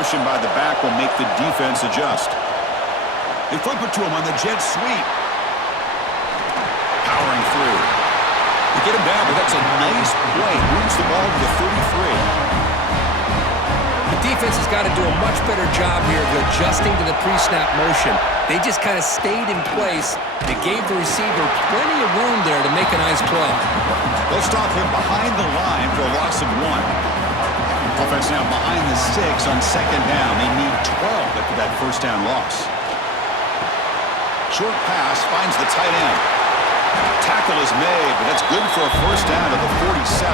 motion by the back will make the defense adjust. They flip it to him on the jet sweep. Powering through. They get him down, but that's a nice play. Moves the ball to the 33. The defense has got to do a much better job here of adjusting to the pre-snap motion. They just kind of stayed in place. They gave the receiver plenty of room there to make a nice play. They'll stop him behind the line for a loss of 1. Offense now behind the 6 on second down. They need 12 after that first down loss. Short pass finds the tight end. Tackle is made, but that's good for a first down at the 47.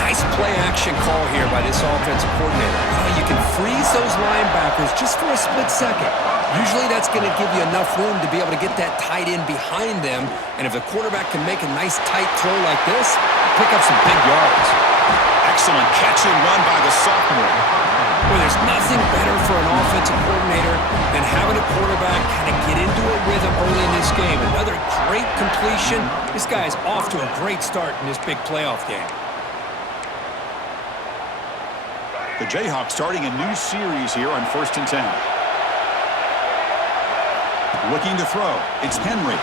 Nice play-action call here by this offensive coordinator. You can freeze those linebackers just for a split second. Usually that's going to give you enough room to be able to get that tight end behind them. And if the quarterback can make a nice tight throw like this, pick up some big yards. Excellent catch and run by the sophomore. Well, there's nothing better for an offensive coordinator than having a quarterback kind of get into a rhythm early in this game. Another great completion. This guy is off to a great start in this big playoff game. The Jayhawks starting a new series here on 1st and 10. Looking to throw. It's Henry.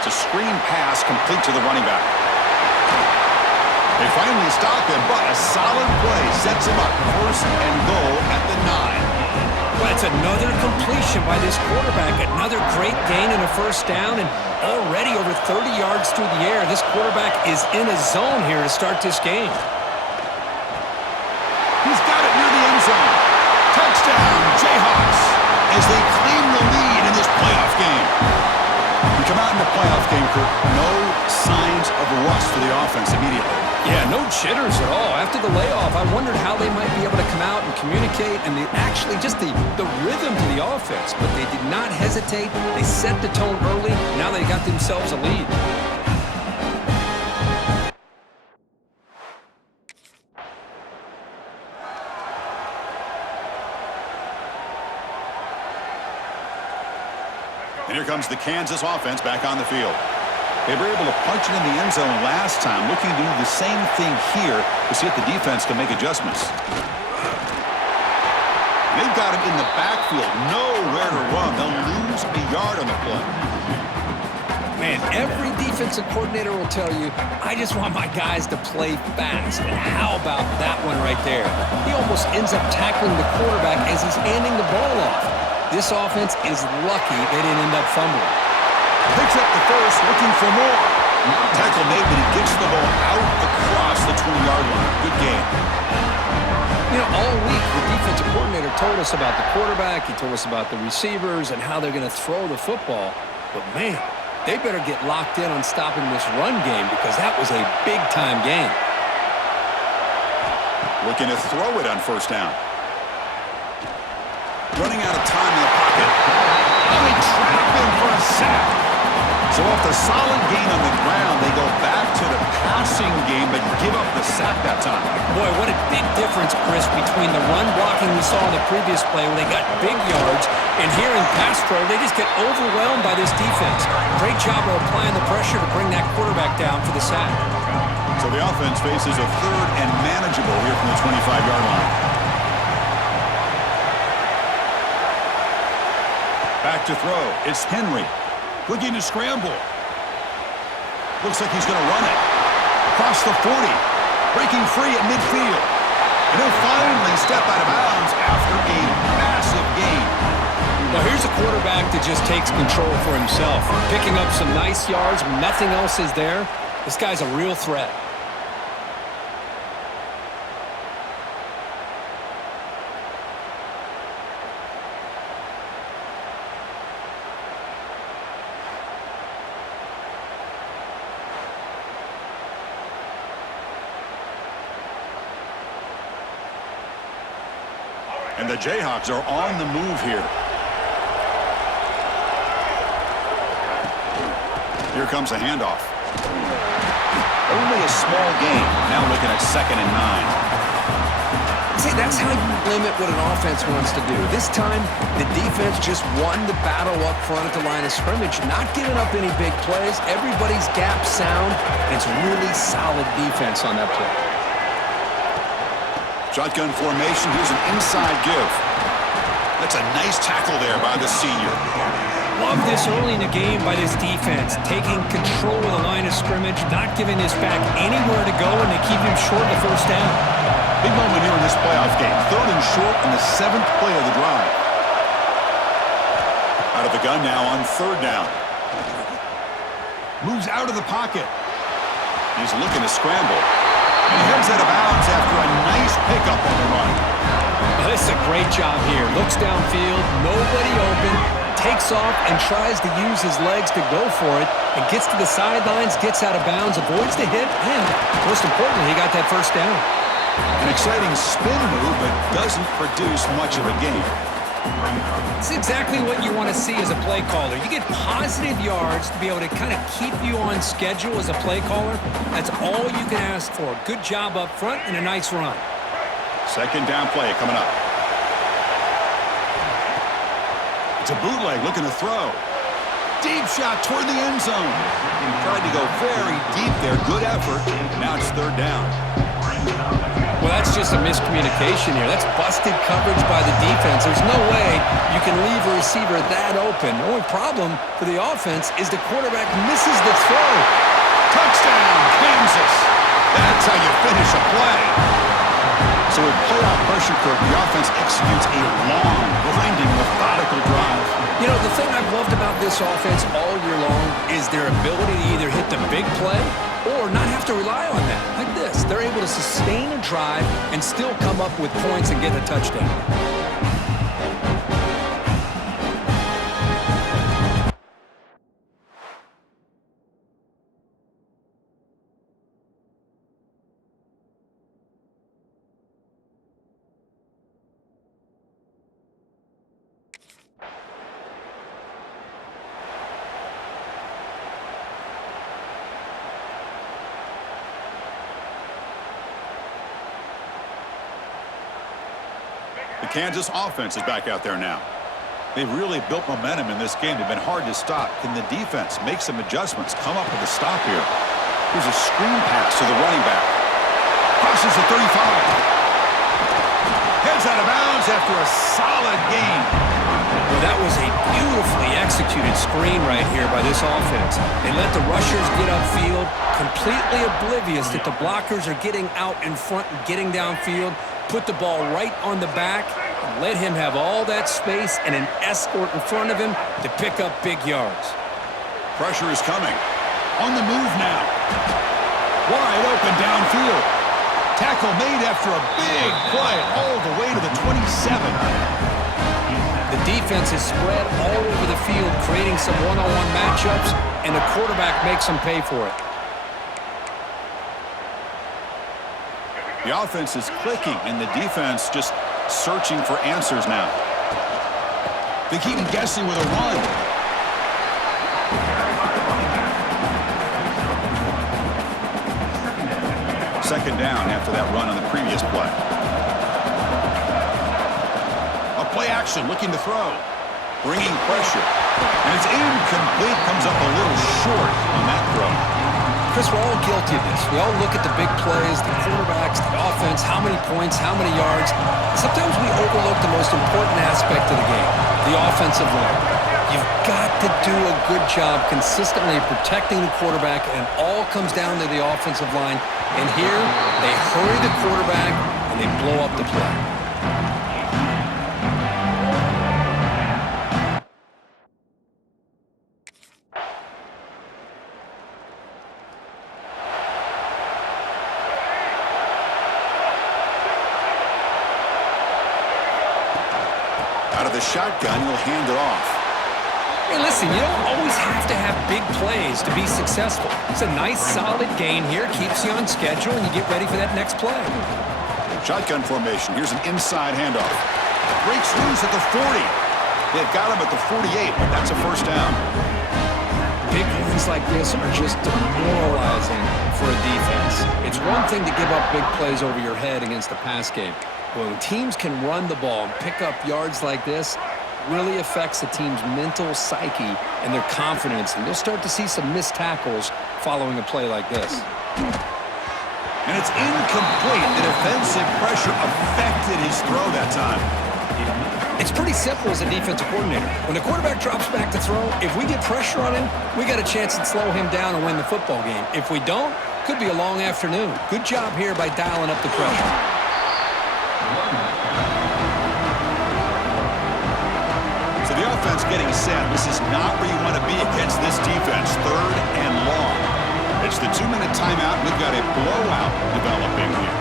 It's a screen pass complete to the running back. They finally stop him, but a solid play sets him up. 1st and goal at the 9. Well, it's another completion by this quarterback. Another great gain in a first down, and already over 30 yards through the air. This quarterback is in a zone here to start this game. He's got it near the end zone. Touchdown, Jayhawks, as they claim the lead in this playoff game. You come out in the playoff game, Kirk, no signs of rust for the offense immediately. Yeah, no jitters at all. After the layoff, I wondered how they might be able to come out and communicate and actually just the rhythm to the offense. But they did not hesitate. They set the tone early. Now they got themselves a lead. And here comes the Kansas offense back on the field. They were able to punch it in the end zone last time, looking to do the same thing here to see if the defense can make adjustments. They've got him in the backfield, nowhere to run. They'll lose a yard on the play. Man, every defensive coordinator will tell you, I just want my guys to play fast. And how about that one right there? He almost ends up tackling the quarterback as he's handing the ball off. This offense is lucky they didn't end up fumbling. Picks up the first, looking for more. Tackle made, but he gets the ball out across the 20-yard line. Good game. You know, all week the defensive coordinator told us about the quarterback. He told us about the receivers and how they're going to throw the football. But, man, they better get locked in on stopping this run game because that was a big-time game. Looking to throw it on first down. Running out of time in the pocket. Oh, they trap him for a sack. So off the solid gain on the ground, they go back to the passing game, but give up the sack that time. Boy, what a big difference, Chris, between the run blocking we saw in the previous play where they got big yards, and here in pass pro, they just get overwhelmed by this defense. Great job of applying the pressure to bring that quarterback down for the sack. So the offense faces a 3rd and manageable here from the 25-yard line. Back to throw. It's Henry. Looking to scramble. Looks like he's going to run it. Across the 40. Breaking free at midfield. And he'll finally step out of bounds after a massive gain. Well, here's a quarterback that just takes control for himself. Picking up some nice yards when nothing else is there. This guy's a real threat. And the Jayhawks are on the move here. Here comes a handoff. Only a small gain. Now looking at 2nd and 9. See, that's how you limit what an offense wants to do. This time, the defense just won the battle up front at the line of scrimmage, not giving up any big plays. Everybody's gap sound. It's really solid defense on that play. Shotgun formation. Here's an inside give. That's a nice tackle there by the senior. Love this early in the game by this defense, taking control of the line of scrimmage, not giving this back anywhere to go, and they keep him short of the first down. Big moment here in this playoff game. 3rd and short on the 7th play of the drive. Out of the gun now on 3rd down. Moves out of the pocket. He's looking to scramble. And he heads out of bounds after a nice pickup on the run. This is a great job here. Looks downfield, nobody open, takes off and tries to use his legs to go for it, and gets to the sidelines, gets out of bounds, avoids the hit, and most importantly, he got that first down. An exciting spin move, but doesn't produce much of a gain. It's exactly what you want to see as a play caller. You get positive yards to be able to kind of keep you on schedule as a play caller. That's all you can ask for. Good job up front and a nice run. 2nd down play coming up. It's a bootleg looking to throw. Deep shot toward the end zone. Tried to go very deep there. Good effort. Now it's 3rd down. Well, that's just a miscommunication here. That's busted coverage by the defense. There's no way you can leave a receiver that open. The only problem for the offense is the quarterback misses the throw. Touchdown, Kansas. That's how you finish a play. So with playoff pressure curve, the offense executes a long, grinding, methodical drive. You know, the thing I've loved about this offense all year long is their ability to either hit the big play or not have to rely on that. Like this, they're able to sustain a drive and still come up with points and get a touchdown. The Kansas offense is back out there now. They've really built momentum in this game. They've been hard to stop. Can the defense make some adjustments, come up with a stop here? Here's a screen pass to the running back. Crosses the 35. Heads out of bounds after a solid gain. Well, that was a beautifully executed screen right here by this offense. They let the rushers get upfield, completely oblivious that the blockers are getting out in front and getting downfield. Put the ball right on the back, and let him have all that space and an escort in front of him to pick up big yards. Pressure is coming. On the move now. Wide open downfield. Tackle made after a big play all the way to the 27. The defense is spread all over the field, creating some one-on-one matchups, and the quarterback makes them pay for it. The offense is clicking, and the defense just searching for answers now. They keep him guessing with a run. Second down after that run on the previous play. A play action looking to throw. Bringing pressure. And it's incomplete. Comes up a little short on that throw. Chris, we're all guilty of this. We all look at the big plays, the quarterbacks, the offense, how many points, how many yards. Sometimes we overlook the most important aspect of the game, the offensive line. You've got to do a good job consistently protecting the quarterback, and it all comes down to the offensive line. And here, they hurry the quarterback, and they blow up the play. Out of the shotgun, he'll hand it off. Hey, listen, you don't always have to have big plays to be successful. It's a nice, solid gain here, keeps you on schedule, and you get ready for that next play. Shotgun formation. Here's an inside handoff. Breaks loose at the 40. They've got him at the 48, but that's a first down. Big runs like this are just demoralizing for a defense. It's one thing to give up big plays over your head against the pass game. When teams can run the ball and pick up yards like this, really affects the team's mental psyche and their confidence. And you'll start to see some missed tackles following a play like this. And it's incomplete. The defensive pressure affected his throw that time. It's pretty simple as a defensive coordinator. When the quarterback drops back to throw, if we get pressure on him, we got a chance to slow him down and win the football game. If we don't, could be a long afternoon. Good job here by dialing up the pressure. So the offense getting set. This is not where you want to be against this defense. 3rd and long. It's the 2-minute timeout. We've got a blowout developing here.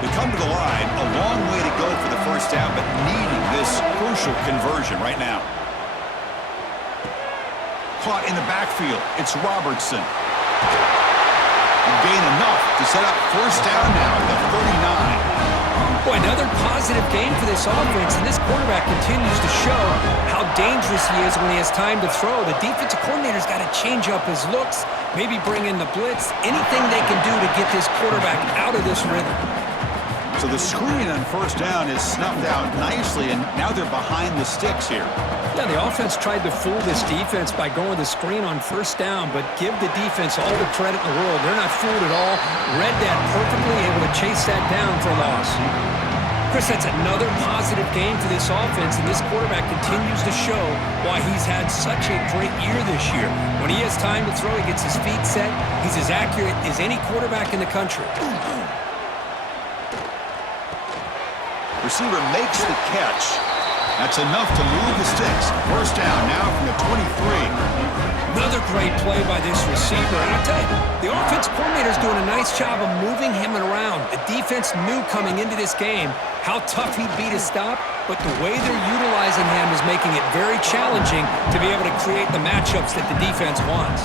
They come to the line. A long way to go for the first down, but needing this crucial conversion right now. Caught in the backfield. It's Robertson. Gain enough to set up first down now at the 39. Boy, another positive game for this offense, and this quarterback continues to show how dangerous he is when he has time to throw. The defensive coordinator's got to change up his looks, maybe bring in the blitz, anything they can do to get this quarterback out of this rhythm. So the screen on first down is snuffed out nicely, and now they're behind the sticks here. Yeah, the offense tried to fool this defense by going the screen on first down, but give the defense all the credit in the world. They're not fooled at all. Read that perfectly, able to chase that down for a loss. Chris, that's another positive game for this offense, and this quarterback continues to show why he's had such a great year this year. When he has time to throw, he gets his feet set. He's as accurate as any quarterback in the country. Receiver makes the catch. That's enough to move the sticks. First down now from the 23. Another great play by this receiver. And I'll tell you, the offense coordinator's doing a nice job of moving him around. The defense knew coming into this game how tough he'd be to stop, but the way they're utilizing him is making it very challenging to be able to create the matchups that the defense wants.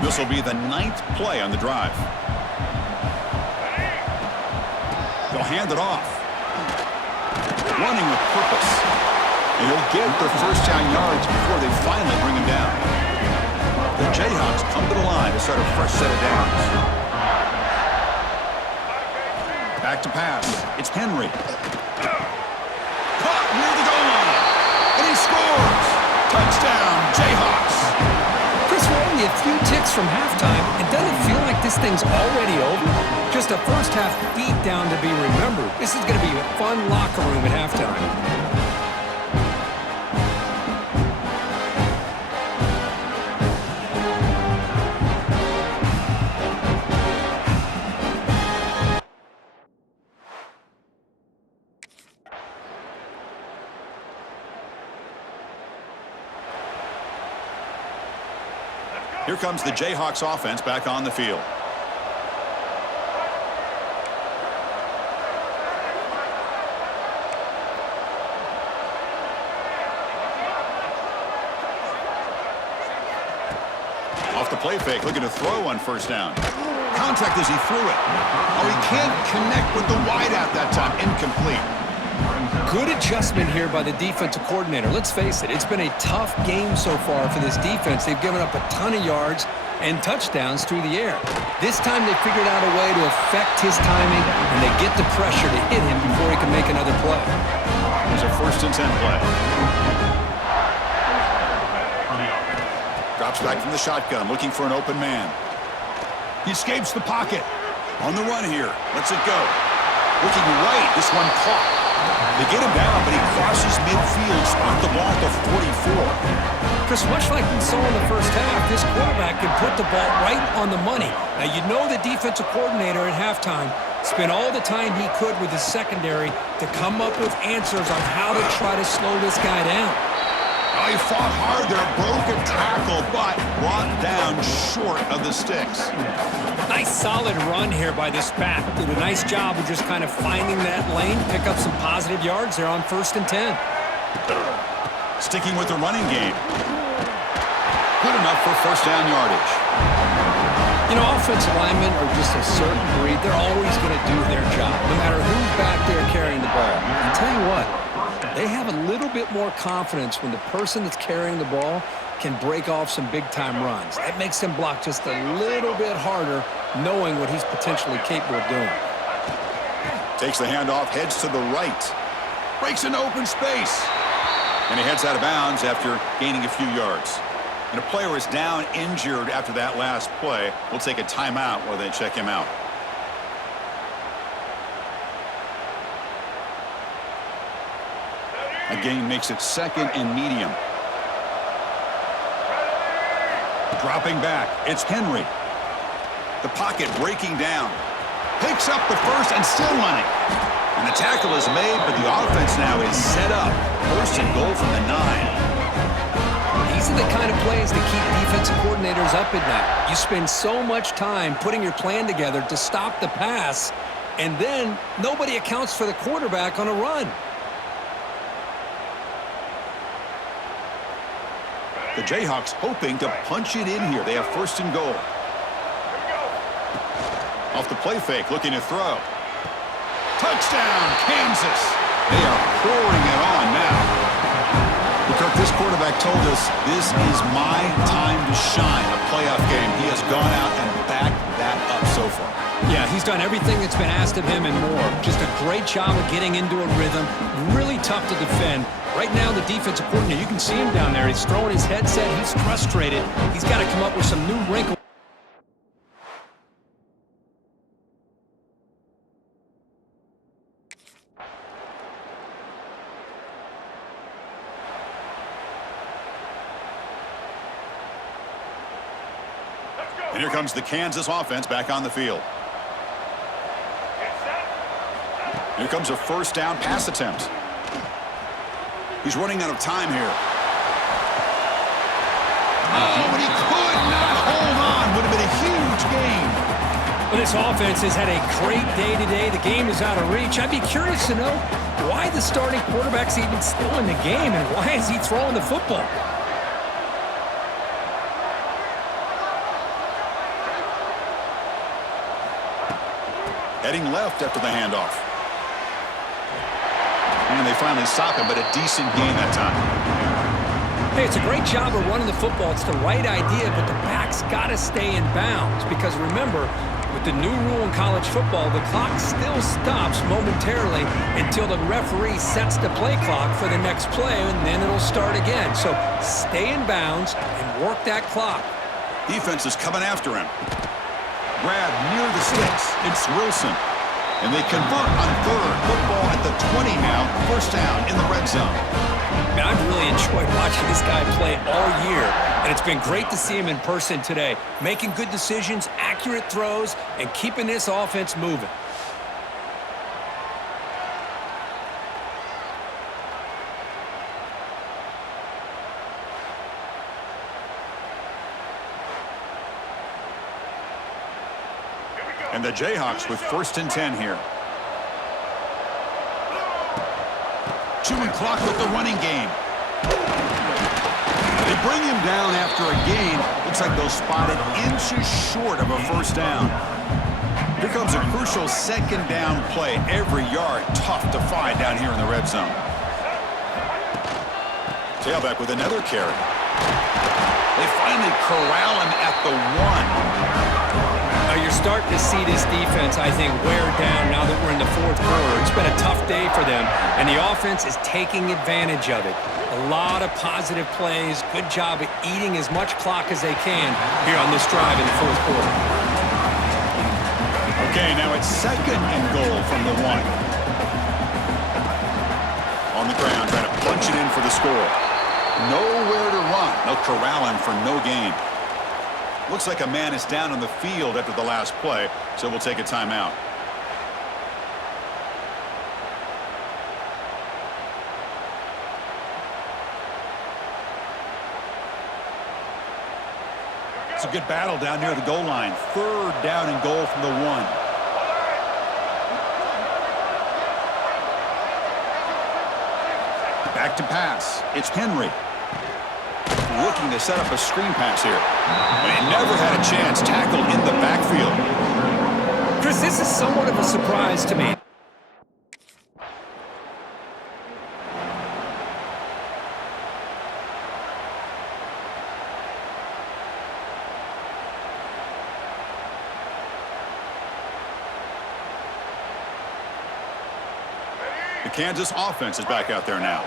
This will be the 9th play on the drive. They'll hand it off. Running with purpose. And he'll get their first down yards before they finally bring him down. The Jayhawks come to the line to start a fresh set of downs. Back to pass. It's Henry. Caught near the goal line. And he scores. Touchdown, Jayhawks. We're only a few ticks from halftime. It doesn't feel like this thing's already over. Just a first half beatdown to be remembered. This is going to be a fun locker room at halftime. Here comes the Jayhawks offense back on the field. Off the play fake, looking to throw on first down. Contact as he threw it. Oh, he can't connect with the wideout that time. Incomplete. Good adjustment here by the defensive coordinator. Let's face it, it's been a tough game so far for this defense. They've given up a ton of yards and touchdowns through the air. This time they figured out a way to affect his timing, and they get the pressure to hit him before he can make another play. There's a 1st and 10 play. Drops back from the shotgun, looking for an open man. He escapes the pocket. On the run here. Lets it go. Looking right. This one caught. They get him down, but he crosses midfield, spot the ball at the 44. Chris, much like we saw in the first half, this quarterback can put the ball right on the money. Now, you know the defensive coordinator at halftime spent all the time he could with his secondary to come up with answers on how to try to slow this guy down. Oh, he fought hard there, broke a tackle, but brought down short of the sticks. Nice solid run here by this back. Did a nice job of just kind of finding that lane, pick up some positive yards there on 1st and 10. Sticking with the running game. Good enough for first down yardage. You know, offensive linemen are just a certain breed. They're always going to do their job, no matter who's back there carrying the ball. And tell you what, they have a little bit more confidence when the person that's carrying the ball can break off some big-time runs. That makes them block just a little bit harder, knowing what he's potentially capable of doing. Takes the handoff, heads to the right. Breaks into open space. And he heads out of bounds after gaining a few yards. And a player is down injured after that last play. We'll take a timeout while they check him out. A gain makes it second and medium. Dropping back, it's Henry. The pocket breaking down. Picks up the first and still running. And the tackle is made, but the offense now is set up. First and goal from the 9. These are the kind of plays that keep defensive coordinators up at night. You spend so much time putting your plan together to stop the pass, and then nobody accounts for the quarterback on a run. The Jayhawks hoping to punch it in here. They have first and goal. Off the play fake, looking to throw. Touchdown, Kansas. They are pouring it on now. Kirk, this quarterback told us this is my time to shine, a playoff game. He has gone out and backed that up so far. Yeah, he's done everything that's been asked of him and more. Just a great job of getting into a rhythm. Really tough to defend. Right now, the defensive coordinator, you can see him down there. He's throwing his headset. He's frustrated. He's got to come up with some new wrinkles. And here comes the Kansas offense back on the field. Here comes a first down pass attempt. He's running out of time here. Oh, but he could not hold on. Would have been a huge gain. Well, this offense has had a great day today. The game is out of reach. I'd be curious to know why the starting quarterback's even still in the game and why is he throwing the football? Heading left after the handoff. And they finally stop him, but a decent gain that time. Hey, it's a great job of running the football. It's the right idea, but the back's got to stay in bounds because remember, with the new rule in college football, the clock still stops momentarily until the referee sets the play clock for the next play, and then it'll start again. So stay in bounds and work that clock. Defense is coming after him. Grab near the sticks. It's Wilson. And they convert on third. Football at the 20 now. First down in the red zone. Man, I've really enjoyed watching this guy play all year, and it's been great to see him in person today, making good decisions, accurate throws, and keeping this offense moving. And the Jayhawks with first and 10 here. Chewing clock with the running game. They bring him down after a gain. Looks like they'll spot it inches short of a first down. Here comes a crucial second down play. Every yard tough to find down here in the red zone. Tailback with another carry. They finally corral him at the 1. You're starting to see this defense, I think, wear down now that we're in the fourth quarter. It's been a tough day for them, and the offense is taking advantage of it. A lot of positive plays. Good job of eating as much clock as they can here on this drive in the fourth quarter. Okay, now it's second and goal from the 1. On the ground, trying to punch it in for the score. Nowhere to run. They'll corral him for no gain. Looks like a man is down on the field after the last play, so we'll take a timeout. It's a good battle down near the goal line. Third down and goal from the 1. Back to pass. It's Henry. Looking to set up a screen pass here. But he never had a chance. Tackled in the backfield. Chris, this is somewhat of a surprise to me. The Kansas offense is back out there now.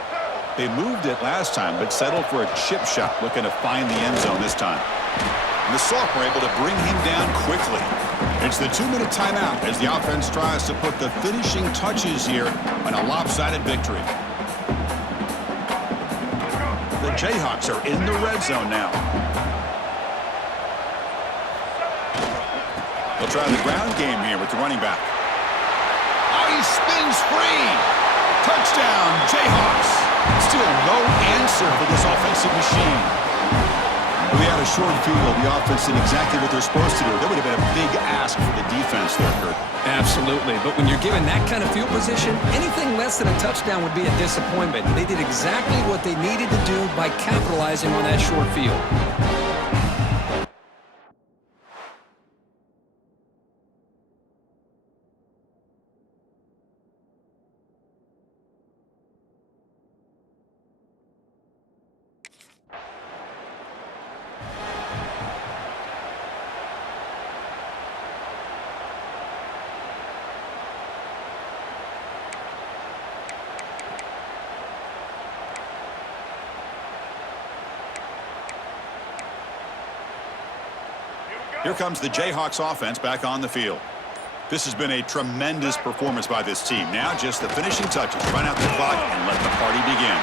They moved it last time, but settled for a chip shot, looking to find the end zone this time. And the sophomore able to bring him down quickly. It's the 2-minute timeout as the offense tries to put the finishing touches here on a lopsided victory. The Jayhawks are in the red zone now. They'll try the ground game here with the running back. Oh, he spins free. Touchdown, Jayhawks. Still no answer for this offensive machine. We had a short field. The offense did exactly what they're supposed to do. That would have been a big ask for the defense there, Kurt. Absolutely. But when you're given that kind of field position, anything less than a touchdown would be a disappointment. They did exactly what they needed to do by capitalizing on that short field. Here comes the Jayhawks offense back on the field. This has been a tremendous performance by this team. Now just the finishing touches. Run out the clock and let the party begin.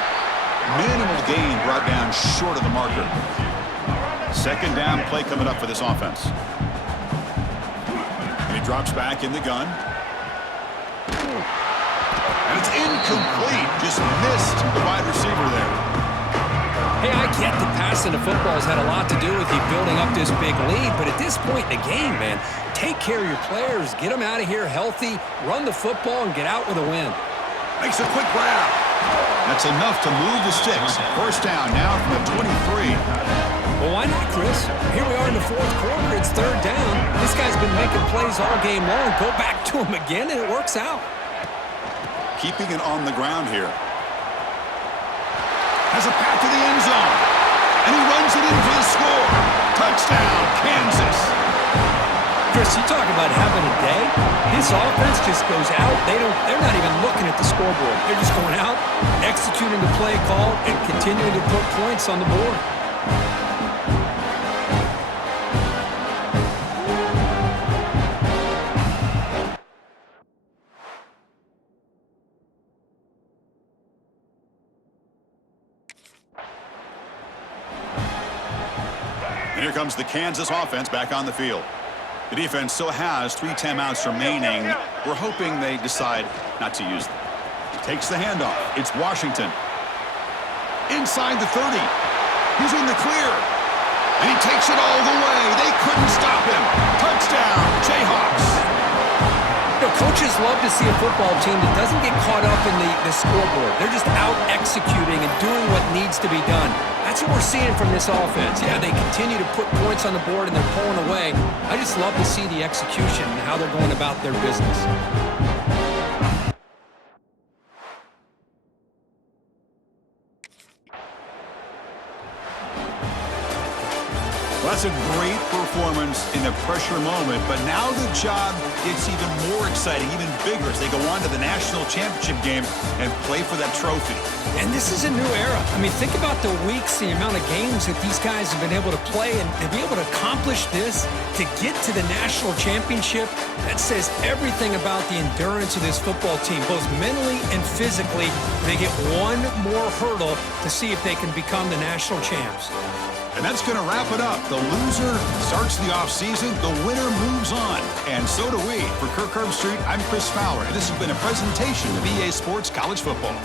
Minimal gain brought down short of the marker. Second down play coming up for this offense. And he drops back in the gun. And it's incomplete. Just missed the wide receiver there. Hey, I get that passing the football has had a lot to do with you building up this big lead, but at this point in the game, man, take care of your players, get them out of here healthy, run the football, and get out with a win. Makes a quick grab. That's enough to move the sticks. First down now from the 23. Well, why not, Chris? Here we are in the fourth quarter. It's third down. This guy's been making plays all game long. Go back to him again, and it works out. Keeping it on the ground here. Has a path to the end zone. And he runs it in for the score. Touchdown, Kansas. Chris, you talk about having a day. This offense just goes out. They're not even looking at the scoreboard. They're just going out, executing the play call, and continuing to put points on the board. And here comes the Kansas offense back on the field. The defense still has 3 timeouts remaining. We're hoping they decide not to use them. Takes the handoff. It's Washington. Inside the 30. He's in the clear. And he takes it all the way. They couldn't stop him. Touchdown, Jayhawks. Coaches love to see a football team that doesn't get caught up in the scoreboard. They're just out executing and doing what needs to be done. That's what we're seeing from this offense. Yeah, they continue to put points on the board and they're pulling away. I just love to see the execution and how they're going about their business. Well, that's a great performance in a pressure moment, but now the job gets even more exciting, even bigger as they go on to the national championship game and play for that trophy. And this is a new era. I mean, think about the weeks, the amount of games that these guys have been able to play, and to be able to accomplish this, to get to the national championship, that says everything about the endurance of this football team, both mentally and physically. They get one more hurdle to see if they can become the national champs. And that's going to wrap it up. The loser starts the offseason. The winner moves on. And so do we. For Kirk Herbstreit, I'm Chris Fowler. And this has been a presentation of EA Sports College Football.